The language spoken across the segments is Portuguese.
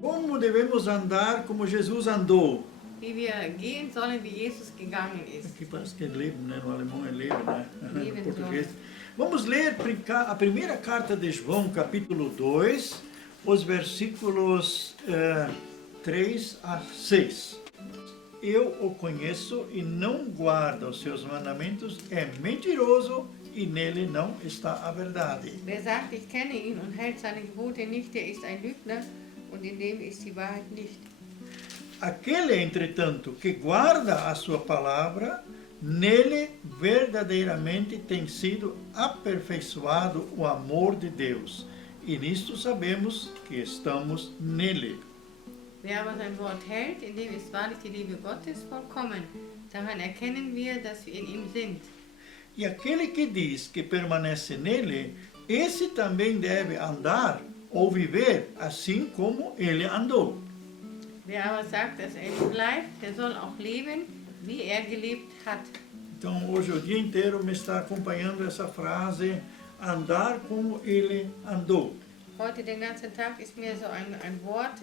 Como devemos andar como Jesus andou? Wie wir gehen sollen, wie Jesus gegangen ist. Aqui parece que é leben, né? No alemão é leben, né? Leben, No português. Vamos ler a primeira carta de João, capítulo 2, os versículos 3 a 6. Eu o conheço e não guarda os seus mandamentos, é mentiroso e nele não está a verdade. Wer sagt, ich kenne ihn und hält seine Gebote nicht, der ist ein Lügner und in dem ist die Wahrheit nicht. Aquele, entretanto, que guarda a sua palavra, nele verdadeiramente tem sido aperfeiçoado o amor de Deus. E nisto sabemos que estamos nele. Wer aber sein Wort hält, in dem ist wahrlich die Liebe Gottes vollkommen. Daran erkennen wir, dass wir in ihm sind. E aquele que diz que permanece nele, esse também deve andar ou viver assim como ele andou. Wer aber sagt, dass er in ihm bleibt, der soll auch leben, wie er gelebt hat. Então, hoje o dia inteiro me está acompanhando essa frase, andar como ele andou. Heute den ganzen Tag ist mir so ein Wort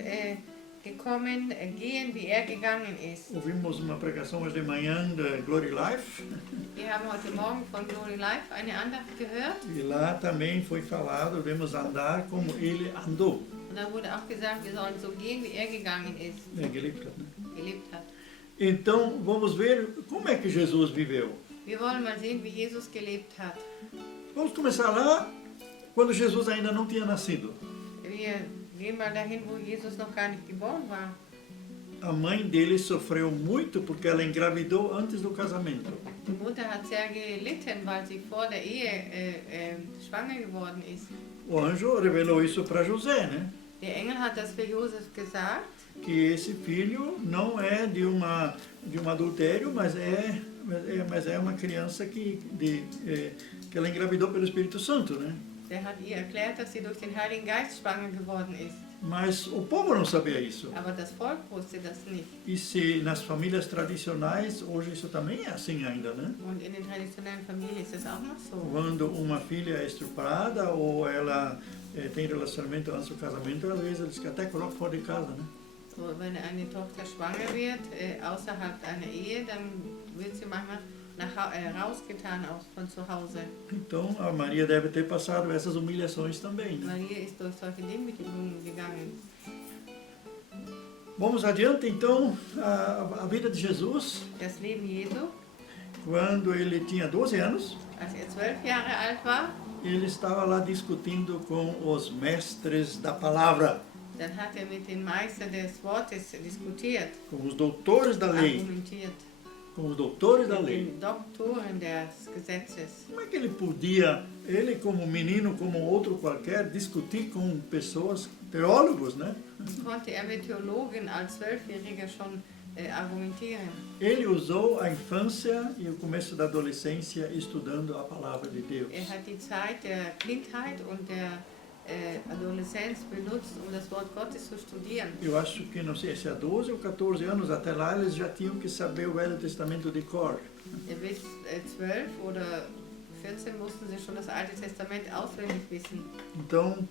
gekommen, gehen, wie er gegangen ist. Ouvimos uma pregação hoje de manhã da Glory Life, Wir haben heute Morgen von Glory Life eine Andacht gehört e lá também foi falado, devemos andar como ele andou. und da wurde auch gesagt, wir sollen so gehen, wie er gegangen ist, Gelebt hat, né? gelebt hat. Então, vamos ver como é que Jesus viveu. Wir wollen mal sehen, wie Jesus gelebt hat. Vamos começar lá, quando Jesus ainda não tinha nascido. Wir gehen mal dahin, wo Jesus noch gar nicht geboren war. A mãe dele sofreu muito porque ela engravidou antes do casamento. Die Mutter hat sehr gelitten, weil sie vor der Ehe schwanger geworden ist. O anjo revelou isso para José, né? Der Engel hat das für Josef gesagt, Que esse filho não é de um adultério, mas é uma criança que ela engravidou pelo Espírito Santo, né? der hat ihr erklärt, dass sie durch den Heiligen Geist schwanger geworden ist. Mas o povo não sabia isso. Aber das Volk wusste das nicht. E se nas famílias tradicionais, hoje isso também é assim ainda, né? Und in den traditionellen Familien ist es auch noch so. Quando uma filha é estuprada ou ela tem relacionamento antes do casamento, às vezes eles até colocam fora de casa, né? So, wenn eine Tochter schwanger wird, außerhalb einer Ehe, dann wird sie manchmal rausgetan von zu Hause. Então a Maria deve ter passado essas humilhações também, né? Maria ist durch solche Demütigungen gegangen. Vamos adiante então a vida de Jesus. Das Leben Jesu, Quando ele tinha 12 anos, als 12 Jahre alt war, ele estava lá discutindo com os mestres da palavra, dann hat mit den Meistern des Wortes diskutiert, com os doutores da lei, argumentiert, com os doutores da mit lei. den Doktoren des Gesetzes. Como é que ele podia, ele como menino, como outro qualquer, discutir com pessoas, teólogos, né? Konnte mit Theologen als 12-Jähriger schon argumentieren. Ele usou a infância e o começo da adolescência estudando a palavra de Deus. Hat die Zeit der Kindheit und der Adoleszenz benutzt, das Wort Gottes zu studieren. Eu acho que, não sei se há 12 ou 14 anos, até lá eles já tinham que saber o Velho Testamento de cor. Bis 12 oder 14 mussten sie schon das Alte Testament auswendig wissen. Então,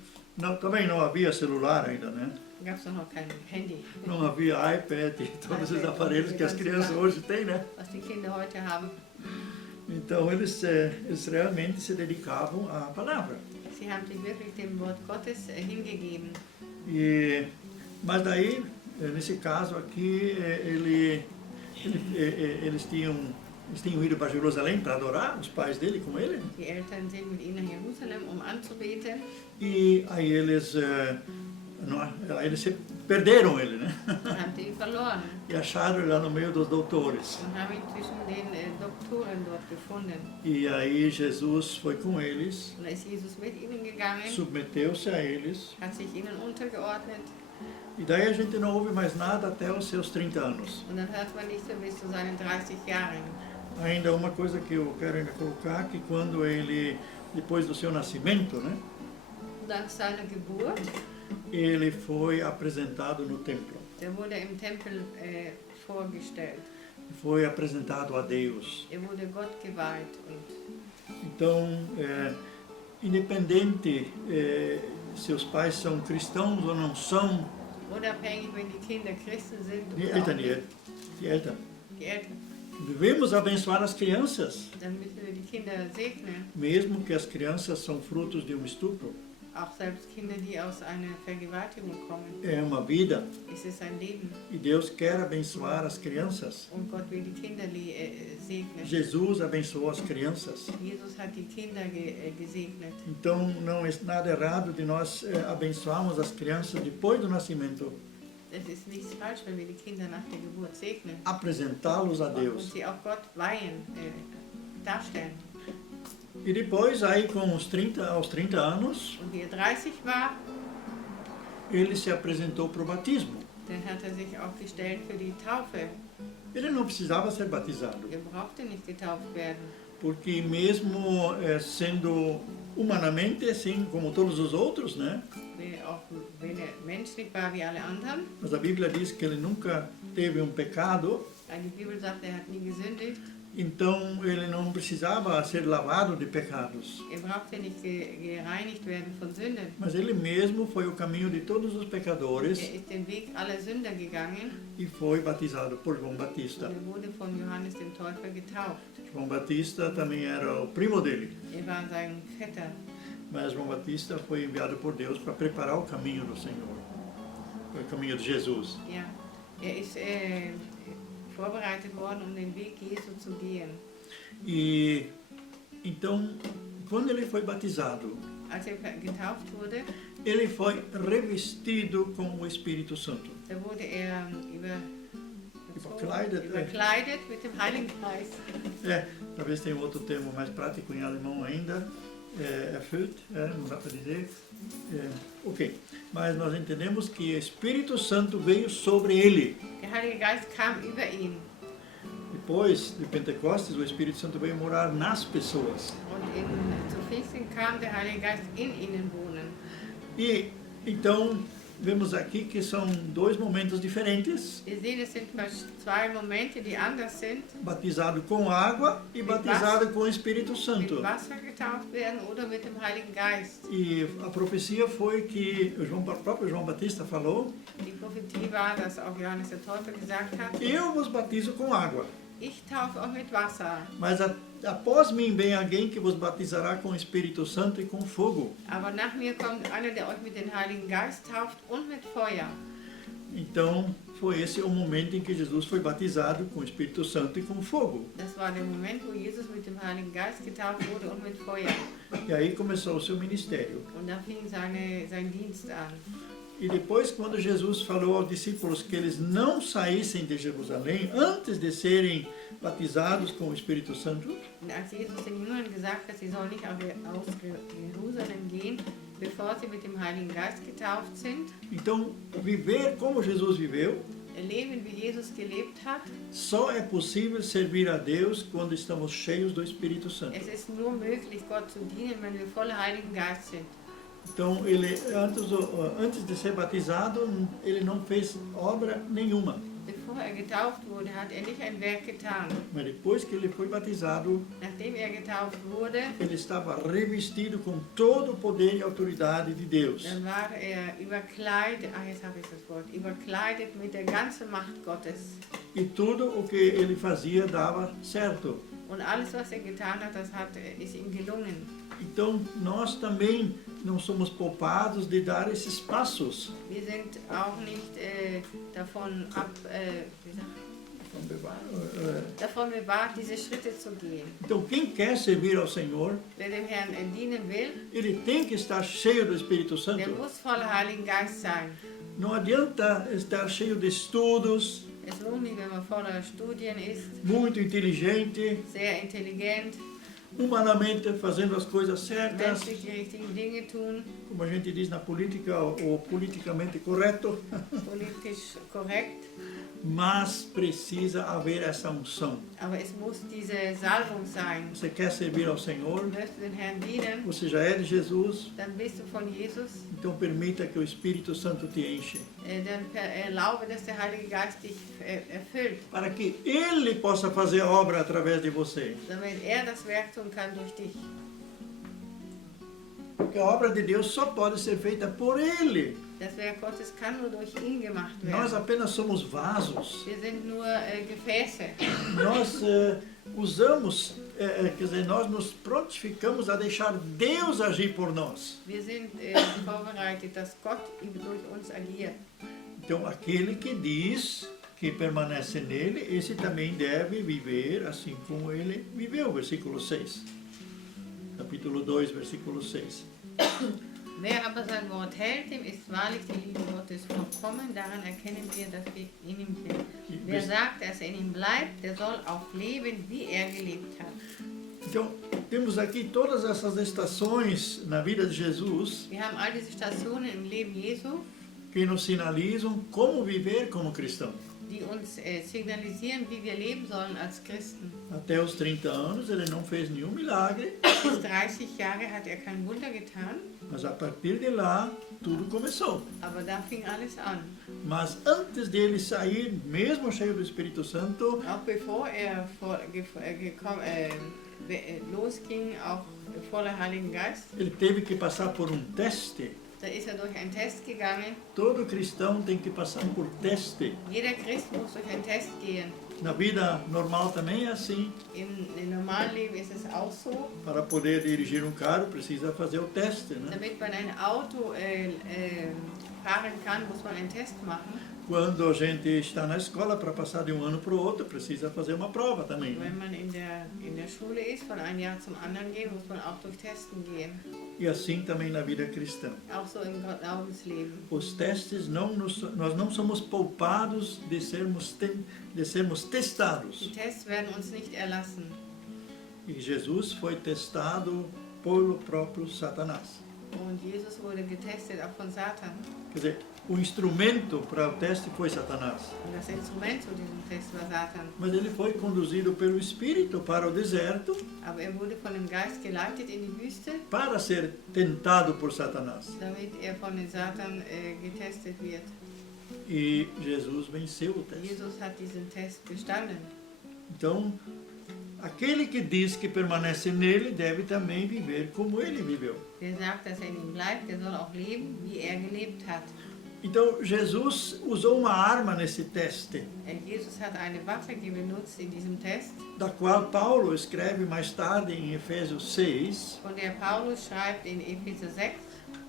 também não havia celular ainda, né? Gab es noch kein Handy. Não havia iPad e todos esses aparelhos que as crianças hoje têm, né? Was die Kinder heute haben. Então, eles realmente se dedicavam à palavra. Sie haben sich wirklich dem Wort Gottes hingegeben. Mas daí, nesse caso aqui, eles tinham ido para Jerusalém para adorar, os pais dele com ele. Die Eltern sind mit ihnen nach Jerusalem, anzubeten. E aí eles perderam ele, né? Haben sie ihn verloren. E acharam ele lá no meio dos doutores. Und haben ihn zwischen den Doktoren dort gefunden. E aí Jesus foi com eles, Und da ist Jesus mit ihnen gegangen, submeteu-se a eles. hat sich ihnen untergeordnet. E daí a gente não ouve mais nada até os seus 30 anos. Und dann hört man nicht so bis zu seinen 30 Jahren. Ainda uma coisa que eu quero ainda colocar, que quando ele, depois do seu nascimento, né? Nach seiner Geburt, ele foi apresentado no templo. der wurde im Tempel vorgestellt. Foi apresentado a Deus. Wurde Gott geweiht. Então, independente se os pais são cristãos ou não são, Unabhängig, wenn die Kinder Christen sind Die oder auch Eltern, nicht. die Eltern. Die Eltern. Devemos abençoar as crianças, Dann müssen wir die Kinder segnen. mesmo que as crianças são frutos de um estupro. Auch selbst Kinder, die aus einer Vergewaltigung kommen. É uma vida Es ist ein Leben. e Deus quer abençoar as crianças. Und Gott will die Kinder segnen. Jesus abençoou as crianças. Jesus hat die Kinder gesegnet. Então não é nada errado de nós abençoarmos as crianças depois do nascimento, Es ist nichts falsch, wenn wir die Kinder nach der Geburt segnen. apresentá-los a Und Deus. sie auch Gott weihen, darstellen. E depois, aí aos 30 anos, Und wie er 30 war, ele se apresentou para o batismo. dann hat er sich auch gestellt für die Taufe. Ele não precisava ser batizado, Er brauchte nicht getauft werden. porque mesmo sendo humanamente assim como todos os outros, né? Auch wenn er menschlich war wie alle anderen. Mas a Bíblia diz que ele nunca teve um pecado, Die Bibel sagt, er hat nie gesündigt. então ele não precisava ser lavado de pecados. Er brauchte nicht gereinigt werden von Sünden. Mas ele mesmo foi o caminho de todos os pecadores Er ist den Weg aller Sünder gegangen e foi batizado por João Batista. und er wurde von Johannes dem Täufer getauft. João Batista também era o primo dele, Er war sein Vetter. mas João Batista foi enviado por Deus para preparar o caminho do Senhor, o caminho de Jesus. Ja. Er ist vorbereitet worden, den Weg Jesu zu gehen. E então, quando ele foi batizado, Als er getauft wurde, ele foi revestido com o Espírito Santo. da wurde er Überkleidet, überkleidet mit dem Heiligen Geist. Talvez tenha outro termo mais prático em alemão ainda, erfüllt, não dá para dizer. Ok, mas nós entendemos que o Espírito Santo veio sobre ele. Der Heilige Geist kam über ihn. Depois de Pentecostes, o Espírito Santo veio morar nas pessoas. Und zu Pfingsten kam der Heilige Geist in ihnen wohnen. E então vemos aqui que são dois momentos diferentes: Wir sehen, es sind zwei Momente, die anders sind. batizado com água e batizado com o Espírito Mit Santo. Wasser getauft werden oder mit dem Heiligen Geist. E a profecia foi que o próprio João Batista falou: Die Prophetie war, dass auch Johannes der Täufer gesagt hat, eu vos batizo com água, ich taufe auch mit Wasser. mas após mim vem alguém que vos batizará com o Espírito Santo e com fogo. Aber nach mir kommt einer, der euch mit dem Heiligen Geist tauft und mit Feuer. Então foi esse o momento em que Jesus foi batizado com o Espírito Santo e com fogo. Das war der Moment, wo Jesus mit dem Heiligen Geist getauft wurde und mit Feuer. E aí começou o seu ministério. Und da fing sein Dienst an. E depois, quando Jesus falou aos discípulos que eles não saíssem de Jerusalém antes de serem batizados com o Espírito Santo, Und als Jesus den Jüngern gesagt hat, sie sollen nicht aus Jerusalem gehen, bevor sie mit dem Heiligen Geist getauft sind, então viver como Jesus viveu, leben wie Jesus gelebt hat, só é possível servir a Deus quando estamos cheios do Espírito Santo. es ist nur möglich, Gott zu dienen, wenn wir voller Heiligen Geist sind. Então, ele antes de ser batizado, ele não fez obra nenhuma. Bevor er getauft wurde, hat er nicht ein Werk getan. Mas depois que ele foi batizado, Nachdem er getauft wurde, ele estava revestido com todo o poder e autoridade de Deus. dann war er überkleidet, jetzt habe ich das Wort, überkleidet mit der ganzen Macht Gottes. E tudo o que ele fazia dava certo. Und alles, was er getan hat, ist ihm gelungen. Então, nós também não somos poupados de dar esses passos. Wir sind auch nicht davon bewahrt, diese Schritte zu gehen. Então, quem quer servir ao Senhor, Wer dem Herrn dienen will, ele tem que estar cheio do Espírito der Santo. muss voller Heiligen Geist sein. Não adianta estar cheio de estudos, Es lohnt nicht, wenn man voller Studien ist, muito inteligente, sehr intelligent, humanamente fazendo as coisas certas, menschlich die richtigen Dinge tun, como a gente diz na política, o politicamente correto, politisch korrekt. mas precisa haver essa unção. Aber es muss diese Salbung sein. Você quer servir ao Senhor, Du möchtest den Herrn dienen, você já é de Jesus, dann bist du von Jesus, então permita que o Espírito Santo te enche, dann erlaube, dass der Heilige Geist dich erfüllt, para que Ele possa fazer a obra através de você. damit er das Werk tun kann durch dich. Porque a obra de Deus só pode ser feita por Ele. Das Werk Gottes kann nur durch ihn gemacht Nós werden. apenas somos vasos. Wir sind nur Gefäße. Nós usamos, quer dizer, nós nos prontificamos a deixar Deus agir por nós. Wir sind vorbereitet, dass Gott durch uns agiert. Então, aquele que diz que permanece nele, esse também deve viver assim como ele viveu. Versículo 6. Capítulo 2, versículo 6. Wer aber sein Wort hält, dem ist wahrlich die Liebe Gottes vollkommen. Daran erkennen wir, dass wir in ihm sind. Wer sagt, dass er in ihm bleibt, der soll auch leben, wie er gelebt hat. Então, temos aqui todas essas estações na vida de Jesus Wir haben all diese Stationen im Leben Jesu, que nos sinalizam como viver como cristão. die uns signalisieren, wie wir leben sollen als Christen. Até os 30 anos ele não fez nenhum milagre, Bis 30 Jahre hat er kein Wunder getan, mas a partir de lá tudo começou. aber da fing alles an. Mas antes dele sair, mesmo cheio do Espírito Santo, Auch bevor er losging, auch voller Heiligen Geist, ele teve que passar por um teste. da ist er durch einen Test gegangen. Todo cristão tem que passar por teste. Jeder Christ muss durch einen Test gehen. Na vida normal também é assim. Im normalen Leben ist es auch so. Para poder dirigir um carro, precisa fazer o teste, né? Damit man ein Auto fahren kann, muss man einen Test machen. Quando a gente está na escola, para passar de um ano para o outro, precisa fazer uma prova também, né? Wenn man in der Schule ist, von einem Jahr zum anderen gehen, muss man auch durch Testen gehen. E assim também na vida cristã. Auch so im Glaubensleben. Os testes, nós não somos poupados de sermos testados. Die Tests werden uns nicht erlassen. E Jesus foi testado pelo próprio Satanás. Und Jesus wurde getestet, auch von Satan. Quer dizer, o instrumento para o teste foi Satanás. Und das Instrument zu diesem Test war Satan. Mas ele foi conduzido pelo Espírito para o deserto Aber er wurde von dem Geist geleitet in die Wüste, para ser tentado por Satanás. damit er von den Satan getestet wird. E Jesus venceu o teste. Jesus hat diesen Test bestanden. Então, aquele que diz que permanece nele deve também viver como ele viveu. Wer sagt, dass er in ihm bleibt, der soll auch leben, wie er gelebt hat. Então, Jesus usou uma arma nesse teste, Jesus hat eine Waffe benutzt in diesem Test, da qual Paulo escreve mais tarde em Efésios 6, von der Paulus schreibt in Epheser 6,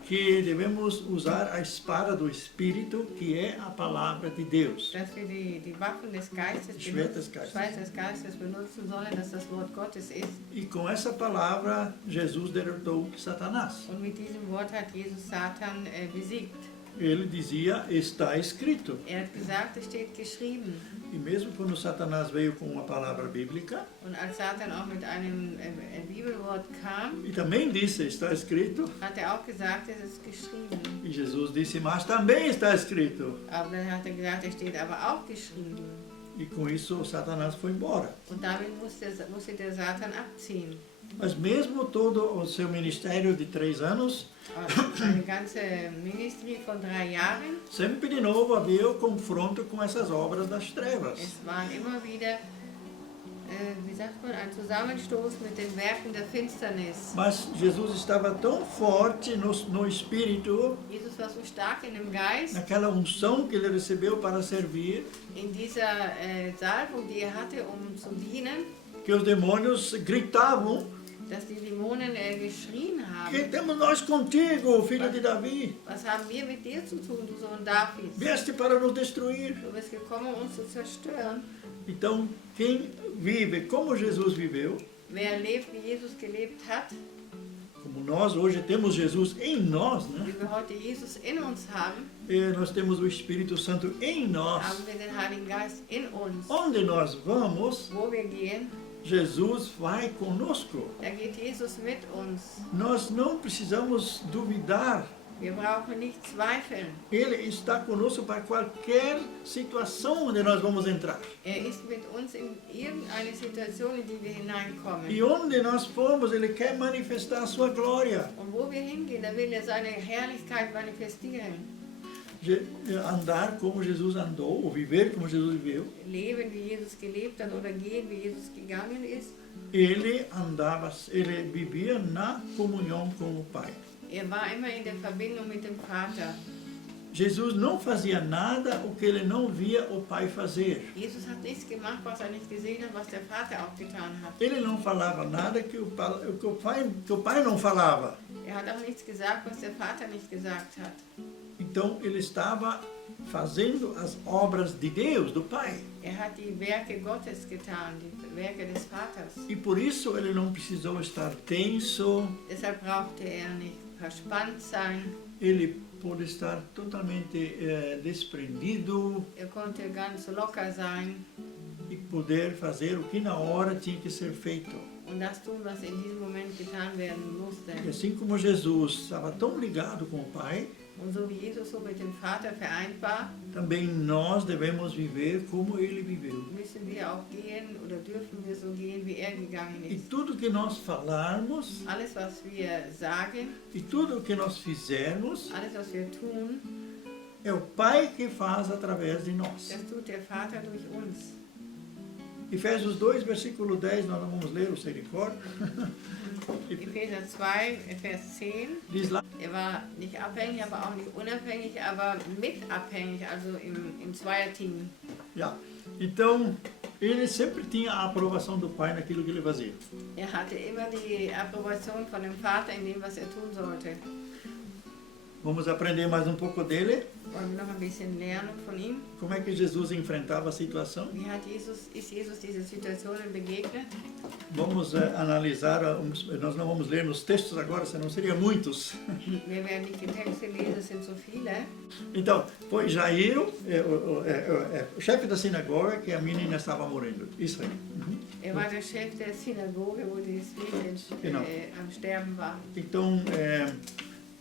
que devemos usar a espada do Espírito, que é a palavra de Deus. dass wir die Waffen des Geistes Schwert des Geistes. Schwert des Geistes benutzen sollen, dass das Wort Gottes ist. E com essa palavra, Jesus derrotou Satanás. Und mit diesem Wort hat Jesus Satan besiegt. Ele dizia, está escrito. Er hat gesagt, es steht geschrieben. E mesmo quando Satanás veio com uma palavra bíblica, Und als Satan auch mit einem Bibelwort kam, e também disse, está escrito, hat er auch gesagt, es ist geschrieben. e Jesus disse, mas também está escrito. Aber dann hat er gesagt, es steht aber auch geschrieben. E com isso, Satanás foi embora. Und damit musste der Satan abziehen. Mas mesmo todo o seu ministério de 3 anos, Eine ganze Ministry von 3 Jahren. sempre de novo havia o confronto com essas obras das trevas. Es waren immer wieder, wie sagt man, ein Zusammenstoß mit den Werken der Finsternis. Mas Jesus estava tão forte no Espírito, Jesus war so stark in dem Geist, naquela unção que ele recebeu para servir, in dieser Salbung, die er hatte, um zu dienen, que os demônios gritavam, dass die Dämonen geschrien que haben. temos nós contigo, filho de Davi? Was haben wir mit dir zu tun, du Sohn Davids? Vieste para nos destruir. Du bist gekommen, um uns zu zerstören. Então, quem vive como Jesus viveu, Wer lebt, wie Jesus gelebt hat, como nós hoje temos Jesus em nós, né? wie wir heute Jesus in uns haben, E nós temos o Espírito Santo em nós. haben wir den Heiligen Geist in uns. Onde nós vamos, Wo wir gehen, Jesus vai conosco. da geht Jesus mit uns. Nós não precisamos duvidar. Wir brauchen nicht zweifeln. Ele está conosco para qualquer situação onde nós vamos entrar. Er ist mit uns in irgendeine Situation, in die wir hineinkommen. E onde nós formos, Ele quer manifestar a sua glória. Und wo wir hingehen, da will er seine Herrlichkeit manifestieren. Andar como Jesus andou, ou viver como Jesus viveu. Leben, wie Jesus gelebt hat, oder gehen, wie Jesus gegangen ist. Ele vivia na comunhão com o Pai. war immer in der Verbindung mit dem Vater. Jesus não fazia nada o que ele não via o Pai fazer. Jesus hat nichts gemacht, was er nicht gesehen hat, was der Vater auch getan hat. Ele não falava nada que o pai não falava. Er hat auch nichts gesagt, was der Vater nicht gesagt hat. Então ele estava fazendo as obras de Deus, do Pai. Er hat die Werke Gottes getan, die Werke des Vaters. E por isso ele não precisou estar tenso, Deshalb brauchte er nicht verspannt sein. ele pôde estar totalmente desprendido Er konnte ganz locker sein e poder fazer o que na hora tinha que ser feito. und das tun, was in diesem Moment getan werden musste. E assim como Jesus estava tão ligado com o Pai, Und so wie Jesus so mit dem Vater vereint war, também nós devemos viver como ele viveu. müssen wir auch gehen oder dürfen wir so gehen, wie er gegangen E ist. tudo que nós falarmos, Alles, was wir sagen, e tudo que nós fizermos, alles, was wir tun, é o Pai que faz através de nós. das tut der Vater durch uns. Efésios 2, versículo 10, nós não vamos ler o Sericor. Epheser 2, Vers 10. Diz lá, Er war nicht abhängig, aber auch nicht unabhängig, aber mitabhängig, also im Zweierteam. já. Então, ele sempre tinha a aprovação do Pai naquilo que ele fazia. Er hatte immer die Approbation von dem Vater in dem, was er tun sollte. Vamos aprender mais um pouco dele. Wollen wir noch ein bisschen lernen von ihm? Como é que Jesus enfrentava a situação? Wie ist Jesus diese Situationen begegnet? Vamos analisar, nós não vamos ler nos textos agora, senão seria muitos. Wir werden nicht die Texte lesen, es sind so viele. Então, foi Jairo, o chefe da sinagoga, que a menina estava morrendo. Isso aí. Er war der Chef der Synagoge, wo das Mädchen Genau. am Sterben war. Então,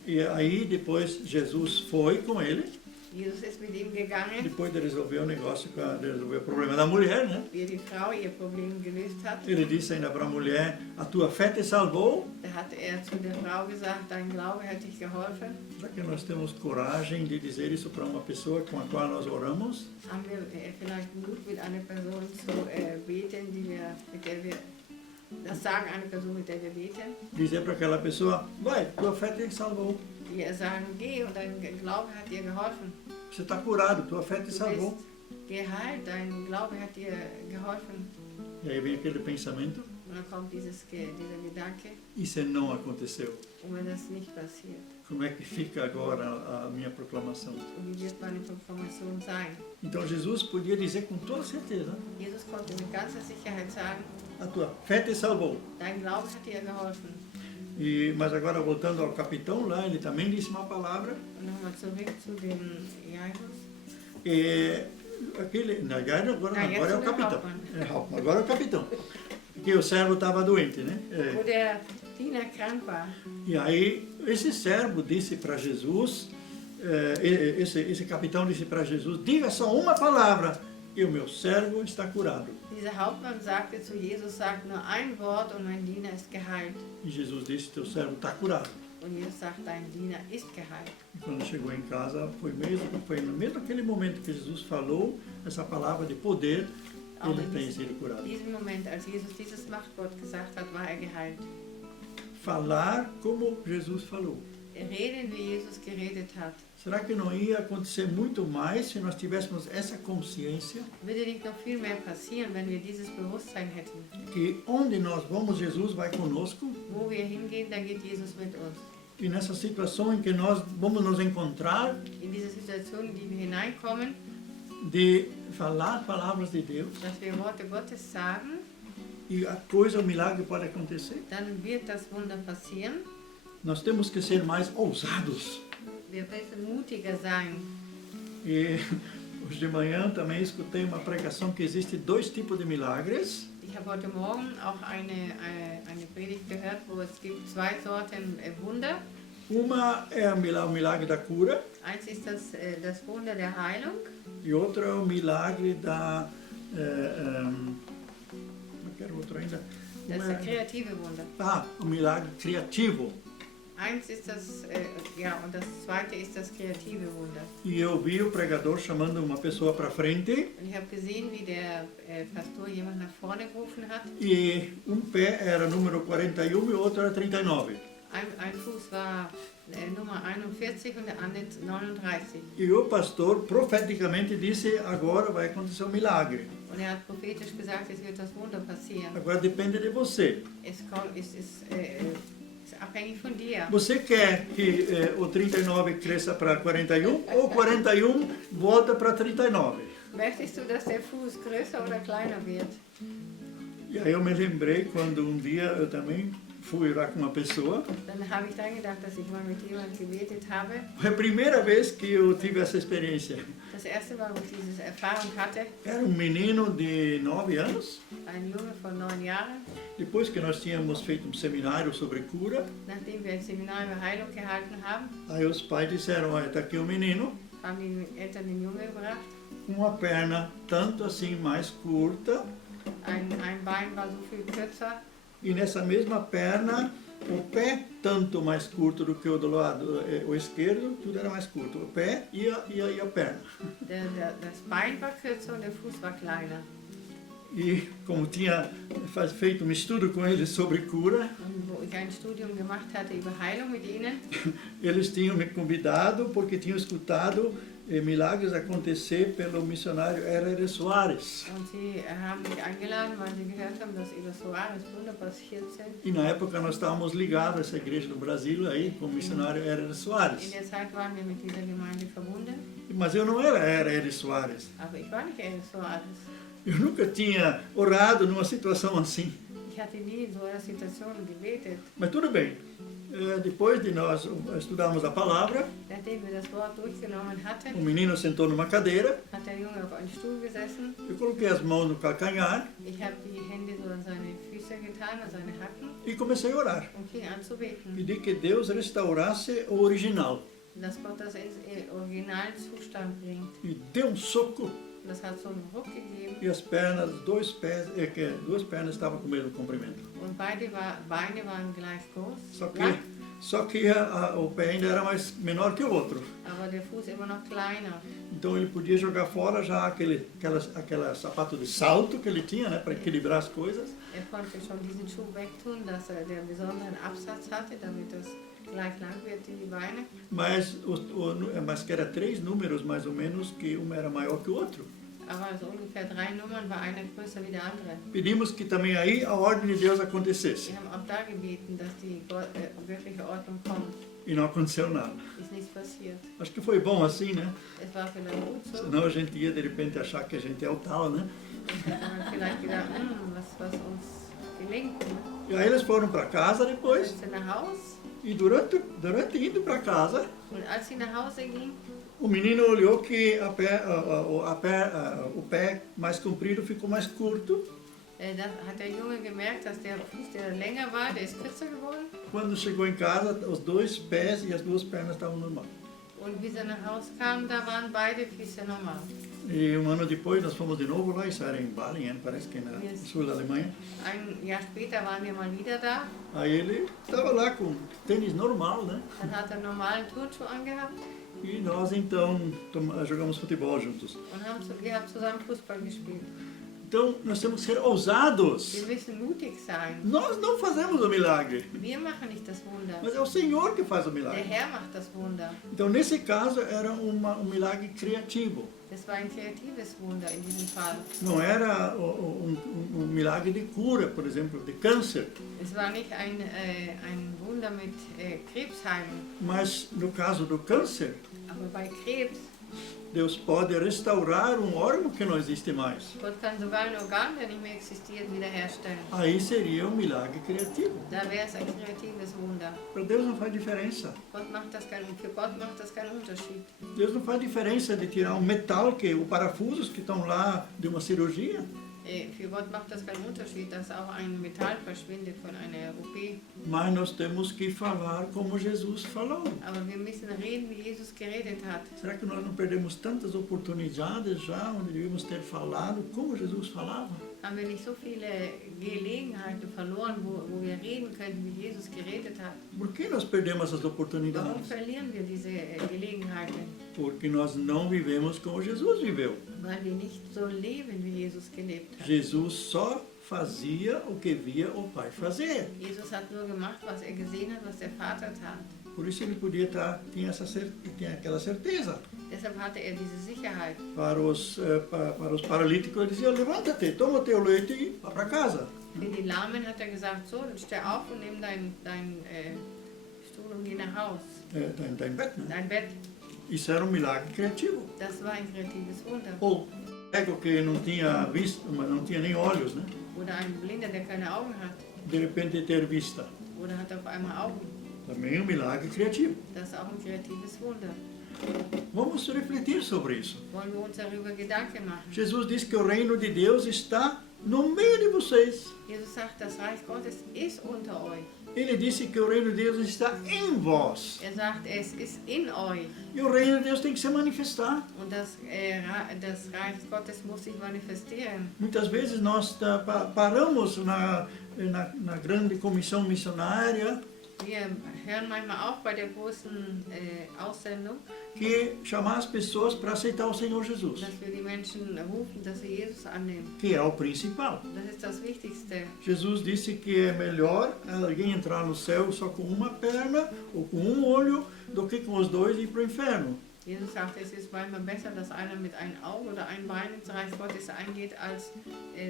e aí depois Jesus foi com ele, Jesus ist mit ihm gegangen, depois de resolver o negócio, de resolver o problema da mulher, né? wie die Frau ihr Problem gelöst hat. Ele disse ainda para a mulher, a tua fé te salvou. Da hat er zu der Frau gesagt, dein Glaube hat dich geholfen. Já que nós temos coragem de dizer isso para uma pessoa com a qual nós oramos, Haben wir vielleicht Mut, mit einer Person zu beten, mit der wir das sagen, eine Person, mit der wir beten. dizer para aquela pessoa, vai, tua fé te salvou. Wir sagen, geh und dein Glaube hat dir geholfen. Você está curado, tua fé te Du salvou. bist geheilt, dein Glaube hat dir geholfen. E aí vem aquele pensamento, Und dann kommt dieser Gedanke, e se não aconteceu? und wenn das nicht passiert, Como é que fica agora a minha proclamação? und wie wird meine Proklamation sein? Então Jesus podia dizer com toda certeza, Jesus konnte mit ganzer Sicherheit sagen, a tua fé te salvou. dein Glaube hat dir geholfen. Mas agora voltando ao capitão lá, ele também disse uma palavra. Und nochmal zurück zu dem Jairus. Agora é o capitão. Hauptmann. Agora é o capitão. Porque o servo estava doente, né? Wo der Diener krank war. E aí esse servo disse para Jesus, esse capitão disse para Jesus, diga só uma palavra e o meu servo está curado. Dieser Hauptmann sagte zu Jesus, sag nur ein Wort und mein Diener ist geheilt. E Jesus disse, teu servo está curado. Und Jesus sagt, dein Diener ist geheilt. E quando chegou em casa, foi no mesmo aquele momento que Jesus falou essa palavra de poder, Auch ele in tem sido curado. diesem Moment, als Jesus dieses Machtwort gesagt hat, war er geheilt. Falar como Jesus falou. Reden, wie Jesus geredet hat. Será que não ia acontecer muito mais se nós tivéssemos essa consciência Würde nicht noch viel mehr passieren, wenn wir dieses Bewusstsein hätten. que onde nós vamos, Jesus vai conosco, Wo wir hingehen, da geht Jesus mit uns. e nessa situação em que nós vamos nos encontrar, In diese Situation, in die wir hineinkommen, de falar palavras de Deus, dass wir Worte Gottes sagen, e a coisa, o milagre pode acontecer. dann wird das Wunder passieren. Nós temos que ser mais ousados. Wir müssen mutiger sein. E hoje de manhã também escutei uma pregação que existe dois tipos de milagres. Ich habe heute Morgen auch eine Predigt gehört, wo es gibt zwei Sorten Wunder. Uma é o milagre da cura Eins ist das Wunder der Heilung e outro é o milagre da... não quero outro ainda. das ist der kreative Wunder. O milagre criativo. Eins ist das, und das zweite ist das kreative Wunder. E eu vi o pregador chamando uma pessoa para frente Und ich habe gesehen, wie der Pastor jemand nach vorne gerufen hat. e um pé era número 41 e o outro era 39. Ein Fuß war Nummer 41 und der andere 39. E o pastor profeticamente disse, agora vai acontecer um milagre. Und er hat prophetisch gesagt, es wird das Wunder passieren. Agora depende de você. Es ist abhängig von dir. Você quer que o 39 cresça para 41 ou 41 volta para 39? Möchtest du, dass der Fuß größer oder kleiner wird? E aí eu me lembrei quando um dia eu também fui orar com uma pessoa. Dann habe ich dann gedacht, dass ich mal mit jemandem gebetet habe. Foi a primeira vez que eu tive essa experiência. Das erste Mal, wo ich diese Erfahrung hatte, Era um menino de 9 anos. ein Junge von 9 Jahren, Depois que nós tínhamos feito um seminário sobre cura, nachdem wir ein Seminar über Heilung gehalten haben, aí os pais disseram, olha, está aqui o menino, haben die Eltern den Jungen gebracht. com uma perna tanto assim mais curta, Ein Bein war so viel kürzer e nessa mesma perna, o pé tanto mais curto do que o do lado o esquerdo, tudo era mais curto, o pé e a perna. das Bein war kürzer und der Fuß war kleiner. E como tinha feito um estudo com eles sobre cura, Und wo ich ein Studium gemacht hatte über Heilung mit ihnen, eles tinham me convidado porque tinham escutado milagres acontecer pelo missionário Herrera Soares. und sie haben mich eingeladen, weil sie gehört haben, dass über Soares Wunder passiert sind. E na época nós estávamos ligados a essa igreja no Brasil aí com o missionário Herrera In Soares. der Zeit waren wir mit dieser Gemeinde verbunden, Mas eu não era Herrera Soares. aber ich war nicht Soares. Eu nunca tinha orado numa situação assim. Ich hatte nie in so einer Situation gebetet. Mas tudo bem. Depois de nós estudarmos a palavra, Nachdem wir das Wort durchgenommen o hatten, menino sentou numa cadeira, hat der Junge auf einen Stuhl gesessen. eu coloquei as mãos no calcanhar Ich habe die Hände so an seine Füße getan, an seine Hacken e comecei a orar. und fing an zu beten. Pedi que Deus restaurasse o original. Dass Gott das ins Originalzustand bringt. E deu um soco Das hat so einen Ruck gegeben e as pernas, duas pernas estavam com o mesmo comprimento. und beide Beine waren gleich groß, Só que, lang, só que o pé ainda era menor que o outro. aber der Fuß immer noch kleiner. Então ele podia jogar fora já aquele sapato de salto que ele tinha, né, para equilibrar as coisas. Konnte schon diesen Schuh wegtun, dass der einen besonderen Absatz hatte, damit das gleich lang wird in die Beine. Mas que era 3 números mais ou menos, que um era maior que o outro. Aber so ungefähr 3 Nummern war einer größer wie der andere. Pedimos que também aí a ordem de Deus acontecesse. Wir haben auch da gebeten, dass die wirkliche Ordnung kommt. E não aconteceu nada. Ist nichts passiert. Acho que foi bom assim, né? Es war vielleicht gut so. Senão a gente ia de repente achar que a gente é o tal, né? Dann hätte man vielleicht gedacht, was uns gelingt. Ne? E aí eles foram para casa depois. Sind sie nach Haus E durante indo para casa, und als sie nach Hause ging, o menino olhou que o pé mais comprido ficou mais curto. da hat der Junge gemerkt, dass der Fuß, der länger war, der ist kürzer geworden. Quando chegou em casa, os 2 pés e as 2 pernas estavam normal. Und wie sie nach Hause kam, da waren beide Füße normal. E um ano depois nós fomos de novo lá, isso era em Balingen, parece que é no sul da Alemanha. Ein Jahr später waren wir mal wieder da. Aí ele estava lá com tênis normal, né? Dann hat er einen normalen Turnschuh angehabt E nós então jogamos futebol juntos. und wir haben zusammen Fußball gespielt. Então nós temos que ser ousados. Wir müssen mutig sein. Nós não fazemos o milagre, Wir machen nicht das Wunder. mas é o Senhor que faz o Der milagre. Herr macht das Wunder. Então nesse caso era um milagre criativo. Das war ein kreatives Wunder in diesem Fall. Não era um milagre de cura, por exemplo, de câncer. Es war nicht ein Wunder mit Krebsheilen. Mas no caso do câncer, Aber bei Krebs, Deus pode restaurar um órgão que não existe mais. Gott kann sogar ein Organ, der nicht mehr existiert, wiederherstellen. Aí seria um milagre criativo. Da wäre es ein kreatives Wunder. Para Deus não faz diferença. Für Gott macht das keinen Unterschied. Deus não faz diferença de tirar um metal, os parafusos que estão lá de uma cirurgia. Für Gott macht das keinen Unterschied, dass auch ein Metall verschwindet von einer OP. Mas nós temos que falar como Jesus falou. Aber wir müssen reden, wie Jesus geredet hat. Será que nós não perdemos tantas oportunidades já onde devíamos ter falado como Jesus falava? Haben wir nicht so viele Gelegenheiten verloren, wo wir reden können, wie Jesus geredet hat? Por que nós perdemos essas Warum oportunidades? verlieren wir diese Gelegenheiten? Porque nós não vivemos como Jesus viveu. Weil wir nicht so leben, wie Jesus gelebt hat. Jesus só fazia o que via o Pai fazer. Jesus hat nur gemacht, was er gesehen hat, was der Vater tat. Por isso ele podia tinha aquela certeza. Deshalb hatte er diese Sicherheit. Para os paralíticos ele dizia, levanta-te, toma o teu leite e vá para casa. Für die Lahmen hat er gesagt, so, dann steh auf und nimm dein Stuhl und geh nach Haus. Dein Bett, né? Dein Bett. Isso era um milagre criativo. Das war ein kreatives Wunder. Ou cego que não tinha visto, mas não tinha nem olhos, né? Oder ein Blinder, der keine Augen hat. De repente ter vista. Oder hat auf einmal Augen. Também é um milagre criativo. Das ist auch ein kreatives Wunder. Vamos refletir sobre isso. Wollen wir uns darüber Gedanken machen? Jesus diz que o reino de Deus está no meio de vocês. Jesus sagt, das Reich Gottes ist unter euch. Ele disse que o reino de Deus está em vós. Er sagt, es ist in euch. E o reino de Deus tem que se manifestar. Und das Reich Gottes muss sich manifestieren. Muitas vezes nós paramos na grande comissão missionária Wir hören manchmal auch bei der großen Aussendung, que chamar as pessoas para aceitar o Senhor Jesus, dass wir die Menschen rufen, dass sie Jesus annehmen. que é o principal. Das ist das Wichtigste. Jesus disse que é melhor alguém entrar no céu só com uma perna ou com um olho do que com os dois e ir para o inferno. Jesus sagt, es ist manchmal besser, dass einer mit einem Auge oder einem Bein ins Reich Gottes eingeht, als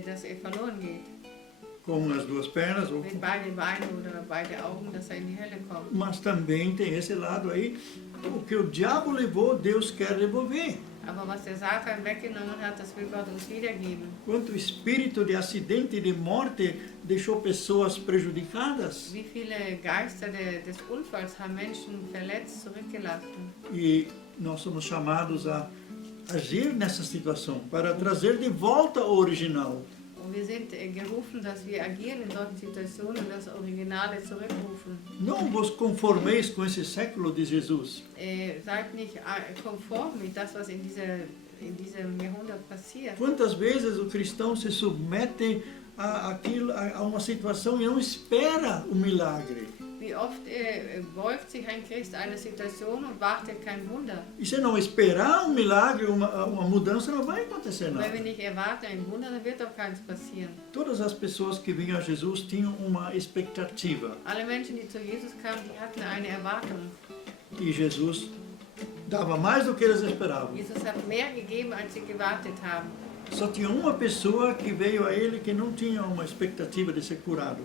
dass er verloren geht. Com as duas pernas, ou Mit beiden Beinen oder beide Augen, dass er in die Hölle kommt. mas também tem esse lado aí, o que o diabo levou, Deus quer devolver. Aber was der Satan weggenommen hat, das will Gott uns wiedergeben. Quanto espírito de acidente e de morte deixou pessoas prejudicadas. Wie viele Geister des Unfalls haben Menschen verletzt zurückgelassen. E nós somos chamados a agir nessa situação, para trazer de volta o original. Und wir sind gerufen, dass wir agieren in solchen Situationen und das Originale zurückrufen. Não vos conformeis com esse século de Jesus. Seid nicht konform mit das, was in diesem Jahrhundert passiert. Quantas vezes o cristão se submete a uma situação e não espera o milagre? Wie oft beugt sich ein Christ einer Situation und wartet kein Wunder. E se não esperar um milagre, uma mudança, não vai acontecer Und nada. wenn wir nicht erwarten ein Wunder, dann wird auch keins passieren. Todas as pessoas que vinham a Jesus tinham uma expectativa. Alle Menschen, die zu Jesus kamen, die hatten eine Erwartung. E Jesus dava mais do que eles esperavam. Jesus hat mehr gegeben, als sie gewartet haben. Só tinha uma pessoa que veio a ele que não tinha uma expectativa de ser curado.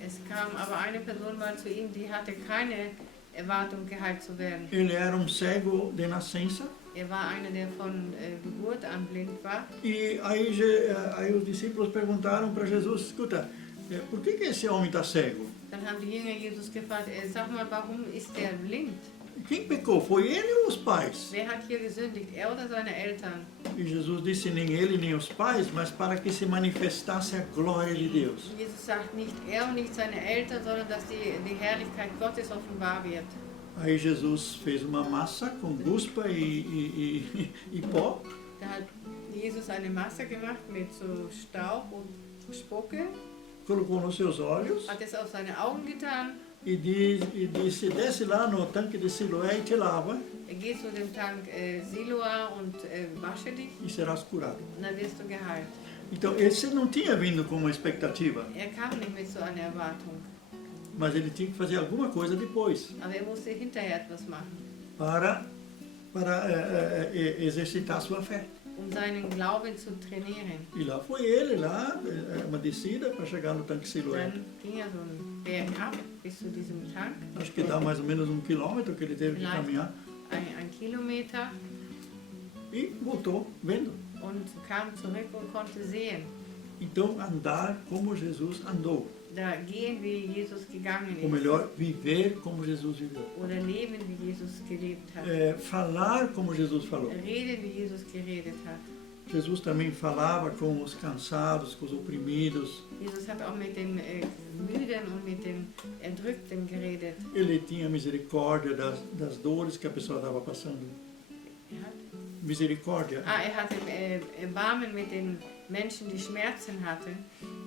Es kam aber eine Person mal zu ihm, die hatte keine Erwartung, geheilt zu werden. Ele era um cego de nascença. War einer, der von Geburt an blind war. E aí os discípulos perguntaram para Jesus, escuta, por que esse homem está cego? Dann haben die Jünger Jesus gefragt, sag mal, warum ist der blind? Quem pecou? Foi ele ou os pais? Wer hat hier gesündigt, er oder seine Eltern? E Jesus disse, nem ele nem os pais, mas para que se manifestasse a glória de Deus. Jesus sagt nicht er und nicht seine Eltern, sondern dass die Herrlichkeit Gottes offenbar wird. Aí Jesus fez uma massa com guspa e pó. Da hat Jesus eine Masse gemacht mit so Staub und Spucke, Colocou nos seus olhos hat es auf seine Augen getan. e disse, desce lá no tanque de Siloé e te lava Geh zu dem Tank Siloa und wasche dich e serás curado. und dann wirst du geheilt. Então, esse não tinha vindo com uma expectativa, Kam nicht mit so einer Erwartung, mas ele tinha que fazer alguma coisa depois aber musste hinterher etwas machen, para exercitar sua fé. seinen Glauben zu trainieren. E lá foi ele, uma descida para chegar no tanque Siloé. Dann ging so einen Berg ab bis zu diesem Tank, Acho que dá mais ou menos 1 quilômetro que ele teve que caminhar. ein Kilometer, E voltou vendo. und kam zurück und konnte sehen. Então, andar como Jesus andou. Da gehen, wie Jesus gegangen Ou ist. melhor, viver como Jesus viveu. Oder leben, wie Jesus gelebt hat. Falar como Jesus falou. Reden, wie Jesus geredet hat. Jesus também falava com os cansados, com os oprimidos. Jesus hat auch mit den Müden und mit den Erdrückten geredet. Ele tinha misericórdia das dores que a pessoa estava passando. Misericórdia. Hatte Erbarmen mit den Menschen, die Schmerzen hatten.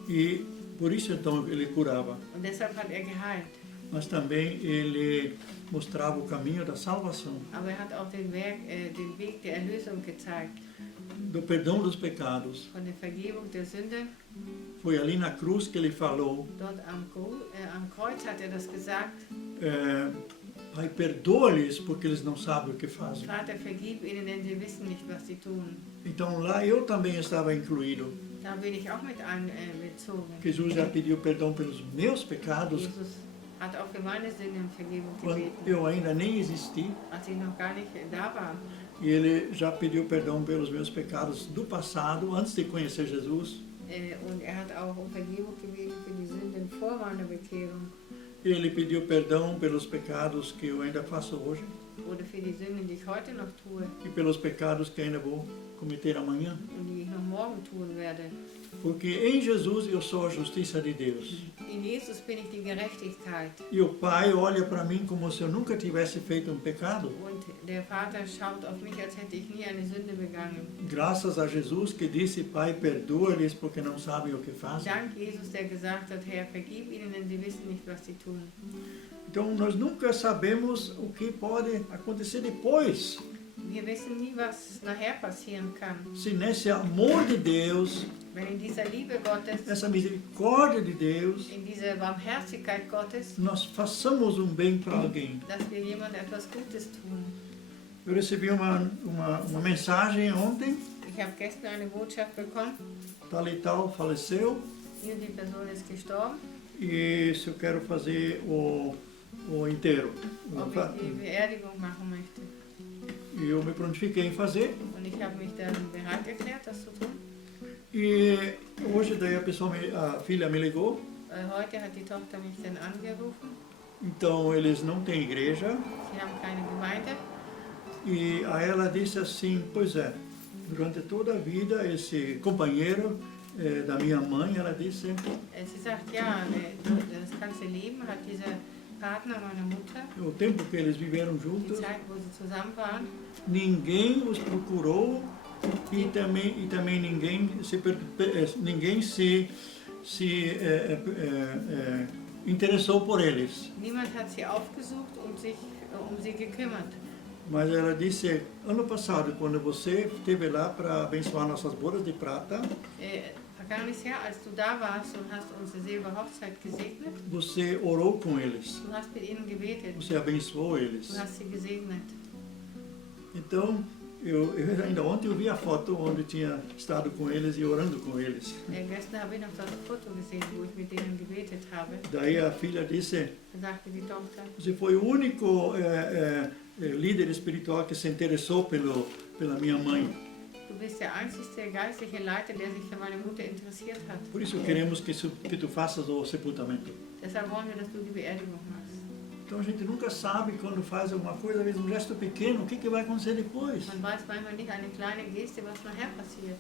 E por isso então ele curava. Und deshalb hat geheilt. Mas também ele mostrava o caminho da salvação, Aber hat auch den Weg der Erlösung gezeigt. do perdão dos pecados, Von der Vergebung der Sünde, Foi ali na cruz que ele falou, Dort am Kreuz hat das gesagt. Pai, perdoa-lhes porque eles não sabem o que fazem. Vater, vergib ihnen, denn sie wissen nicht, was sie tun. Então lá eu também estava incluído. Da bin ich auch mit einbezogen. Jesus já pediu perdão pelos meus pecados Jesus hat auch für meine Sünden um Vergebung quando gebeten, eu ainda nem existi. als ich noch gar nicht da war. E ele já pediu perdão pelos meus pecados do passado, antes de conhecer Jesus. Und hat auch um Vergebung gebeten für die Sünden vor meiner Bekehrung Ele pediu perdão pelos pecados que eu ainda faço hoje oder für die Sünden, die ich heute noch tue e pelos pecados que ainda vou cometer amanhã. und die ich noch morgen tun werde. Porque em Jesus eu sou a justiça de Deus. In Jesus bin ich die Gerechtigkeit. E o Pai olha para mim como se eu nunca tivesse feito um pecado. Und der Vater schaut auf mich, als hätte ich nie eine Sünde begangen. Graças a Jesus que disse, Pai, perdoa-lhes porque não sabem o que fazem. Dank Jesus, der gesagt hat, Herr, vergib ihnen, denn sie wissen nicht, was sie tun. Então nós nunca sabemos o que pode acontecer depois. Wir wissen nie, was nachher passieren kann. Se nesse amor de Deus, Wenn in dieser Liebe Gottes, essa misericórdia de Deus, in dieser Barmherzigkeit Gottes, nós façamos um bem para alguém. dass wir jemandem etwas Gutes tun. Eu recebi uma mensagem ontem, Ich habe gestern eine Botschaft bekommen, tal e tal faleceu, hier die Person ist gestorben, e se eu quero fazer o inteiro. ob ich die Beerdigung machen möchte. E eu me prontifiquei em fazer. Und ich habe mich dann bereit erklärt, das zu tun. E hoje daí a filha me ligou. Heute hat die Tochter mich dann angerufen. Então eles não têm igreja. Sie haben keine Gemeinde. E aí ela disse assim, pois é, durante toda a vida esse companheiro da minha mãe, ela disse, Sie sagt, ja, das ganze Leben hat dieser Partner meiner Mutter, o tempo que eles viveram die juntos, Zeit, wo sie zusammen waren, ninguém os procurou e também ninguém se interessou por eles. niemand hat sie aufgesucht und sich um sie gekümmert. Mas ela disse, ano passado, quando você esteve lá para abençoar nossas bodas de prata, Vergangenes Jahr, als du da warst und hast unsere Silberhochzeit gesegnet, você orou com eles, du hast mit ihnen gebetet, você abençoou eles. du hast sie gesegnet. Então, eu ainda ontem eu vi a foto onde tinha estado com eles e orando com eles. Gestern habe ich noch das Foto gesehen, wo ich mit denen gebetet habe. Daí a filha disse, Da sagte die Tochter, você foi o único líder espiritual que se interessou pela minha mãe. du bist der einzige geistliche Leiter, der sich für meine Mutter interessiert hat. Por isso queremos que tu faças o sepultamento. Deshalb wollen wir, dass du die Beerdigung machst. Então a gente nunca sabe quando faz alguma coisa, às vezes um gesto pequeno, o que vai acontecer depois. Man weiß manchmal nicht eine kleine Geste, was nachher passiert.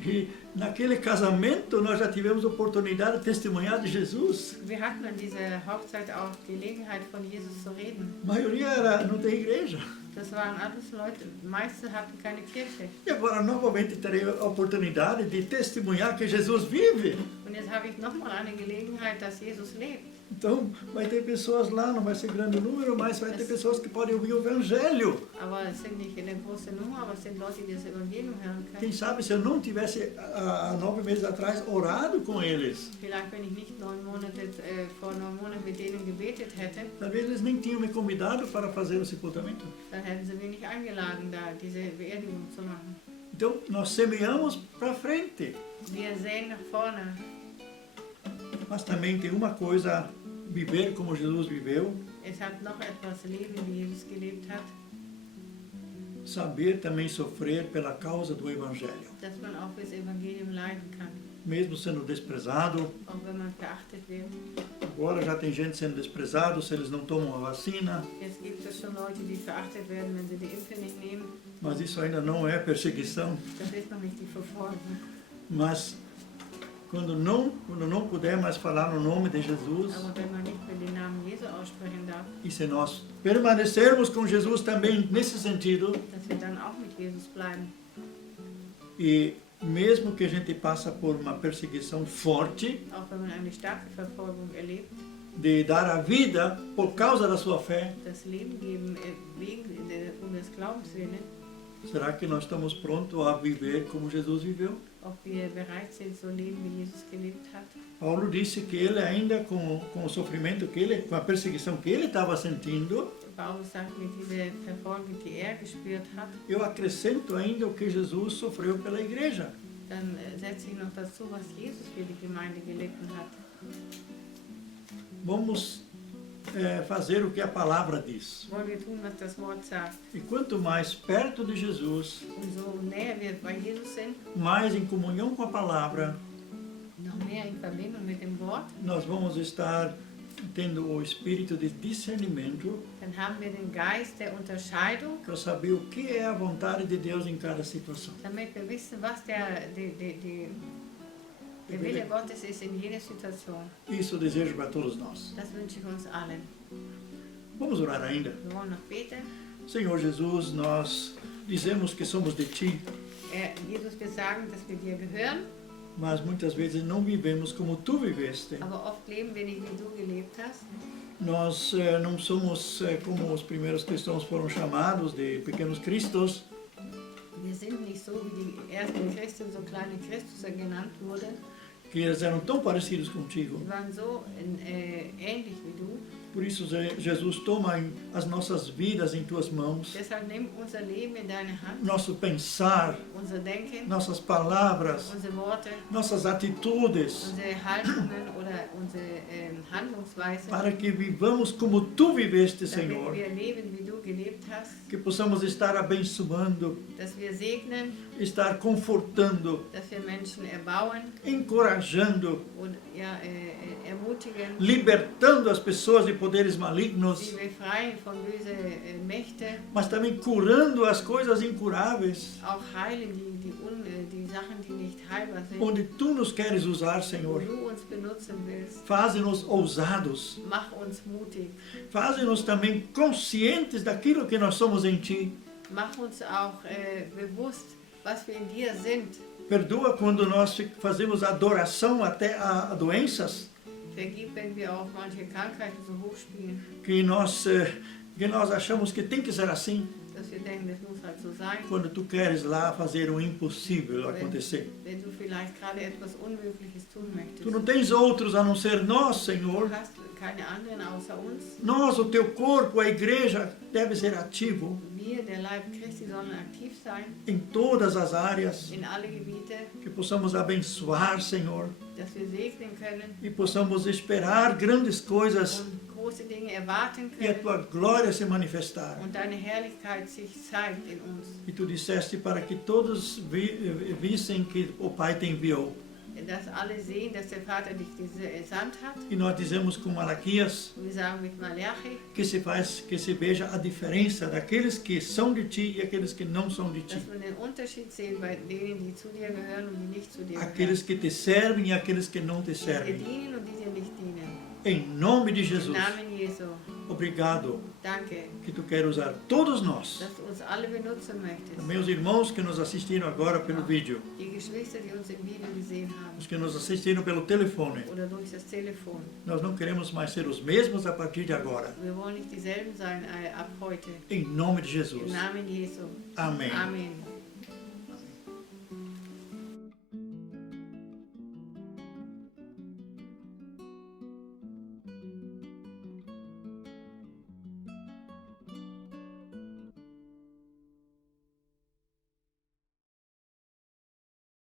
E naquele casamento nós já tivemos oportunidade de testemunhar de Jesus. Wir hatten an dieser Hochzeit auch Gelegenheit, von Jesus zu reden. A maioria não tem igreja. Das waren alles Leute, die meisten hatten keine Kirche. E agora novamente terei a oportunidade de testemunhar que Jesus vive. Und jetzt habe ich nochmal eine Gelegenheit, dass Jesus lebt. Então vai ter pessoas lá, não vai ser grande número, mas vai ter pessoas que podem ouvir o Evangelho. Aber es sind nicht eine große Nummer, aber es sind Leute, die das Evangelium hören Quem können. sabe se eu não tivesse há 9 meses atrás orado com eles, Vielleicht, wenn ich nicht vor 9 Monaten mit denen gebetet hätte, talvez eles nem tinham me convidado para fazer o sepultamento. dann hätten sie mich nicht eingeladen, da diese Beerdigung zu machen. Então nós semeamos para frente. Wir sehen nach vorne. Mas também tem uma coisa, viver como Jesus viveu, Es hat noch etwas Leben, wie Jesus gelebt hat, saber também sofrer pela causa do Evangelho. dass man auch fürs Evangelium leiden kann, Mesmo sendo desprezado, auch wenn man verachtet wird. agora já tem gente sendo desprezado se eles não tomam a vacina, Jetzt gibt es schon Leute, die verachtet werden, wenn sie die Impfe nicht nehmen. mas isso ainda não é perseguição. Das ist noch nicht die Verfolgung. Mas quando não puder mais falar no nome de Jesus, Aber wenn man nicht mehr den Namen Jesu aussprechen darf, e se nós permanecermos com Jesus também nesse sentido, dass wir dann auch mit Jesus bleiben. e mesmo que a gente passa por uma perseguição forte, Auch wenn man eine starke Verfolgung erlebt, de dar a vida por causa da sua fé, das Leben geben um des Glaubens willen, Será que nós estamos prontos a viver como Jesus viveu? Ob wir bereit sind, so leben, wie Jesus gelebt hat. Paulo disse que ele ainda com o sofrimento que ele, com a perseguição que ele estava sentindo, Paulus sagt, mit dieser Verfolgung, die er gespürt hat, eu acrescento ainda o que Jesus sofreu pela igreja. dann setze ich noch dazu, was Jesus für die Gemeinde gelitten hat. Vamos fazer o que a palavra diz. Wollen wir tun, was das Wort sagt. E quanto mais perto de Jesus, Umso näher wir bei Jesus sind, mais em comunhão com a palavra, noch mehr in Verbindung mit dem Wort, nós vamos estar tendo o espírito de discernimento dann haben wir den Geist der Unterscheidung, para saber o que é a vontade de Deus em cada situação. damit wir wissen, was der Wille Gottes ist in jeder Situation. Isso eu desejo para todos nós. Das wünsche ich uns allen. Vamos orar ainda? Wir wollen noch beten. Senhor Jesus, nós dizemos que somos de Ti, Jesus, wir sagen, dass wir dir gehören, mas muitas vezes não vivemos como Tu viveste. aber oft leben wir nicht, wie du gelebt hast. Nós não somos como os primeiros cristãos foram chamados, de pequenos cristos, Wir sind nicht so, wie die ersten Christen, so kleine Christusse genannt wurden. que eles eram tão parecidos contigo. Sie waren so ähnlich wie du. Por isso, Jesus, toma as nossas vidas em Tuas mãos, Deshalb nimm unser Leben in deine Hand, nosso pensar, unser Denken, nossas palavras, unsere Worte, nossas atitudes, unsere Haltungen oder unsere Handlungsweise, para que vivamos como Tu viveste, damit Senhor. wir leben, wie du gelebt hast, Que possamos estar abençoando, dass wir segnen, estar confortando, dass wir Menschen erbauen encorajando, und ermutigen, libertando as pessoas de poderes malignos, sie befreien von bösen Mächten, mas também curando as coisas incuráveis, auch heilen die Sachen, die nicht heilbar sind. onde Tu nos queres usar, Wo Senhor. du uns benutzen willst, Faze-nos ousados, mach uns mutig. faze-nos também conscientes daquilo que nós somos em Ti. Mach uns auch bewusst, was wir in dir sind. Perdoa quando nós fazemos adoração até a doenças, Vergib, wenn wir auch manche Krankheiten so hoch spielen, que nós achamos que tem que ser assim, dass wir denken, das muss halt so sein. quando Tu queres lá fazer o impossível acontecer. Wenn du vielleicht gerade etwas Unmögliches tun möchtest. Tu não tens outros a não ser nós, Senhor. Du hast keine anderen außer uns. Nós, o Teu corpo, a igreja, deve ser ativo Wir, der Leib Christi, sollen aktiv sein em todas as áreas, in alle Gebiete, que possamos abençoar, Senhor, dass wir segnen können e possamos esperar grandes coisas und große Dinge erwarten e a können Tua glória se manifestar. und deine Herrlichkeit sich zeigt in uns. E Tu disseste para que todos vissem que o Pai te enviou. Dass alle sehen, dass der Vater dich gesandt hat. E nós dizemos com Malaquias Und wir sagen mit Malachi, que se veja a diferença daqueles que são de Ti e aqueles que não são de Ti. dass wir den Unterschied sehen bei denen, die zu dir gehören und die nicht zu dir Aqueles gehören. que te servem e aqueles que não te Die dir servem. dienen und die dir nicht dienen. Em nome de Im Jesus, Namen Jesu, obrigado danke, que Tu quer usar todos nós, dass du uns alle benutzen möchtest. meus irmãos que nos assistiram agora pelo vídeo, Die Geschwister, die uns im Video gesehen haben os que nos assistiram pelo telefone. oder durch das Telefon. Nós não queremos mais ser os mesmos a partir de agora. Wir wollen nicht dieselben sein ab heute. Em nome de Im Jesus. Namen Jesu. Amém. Amen.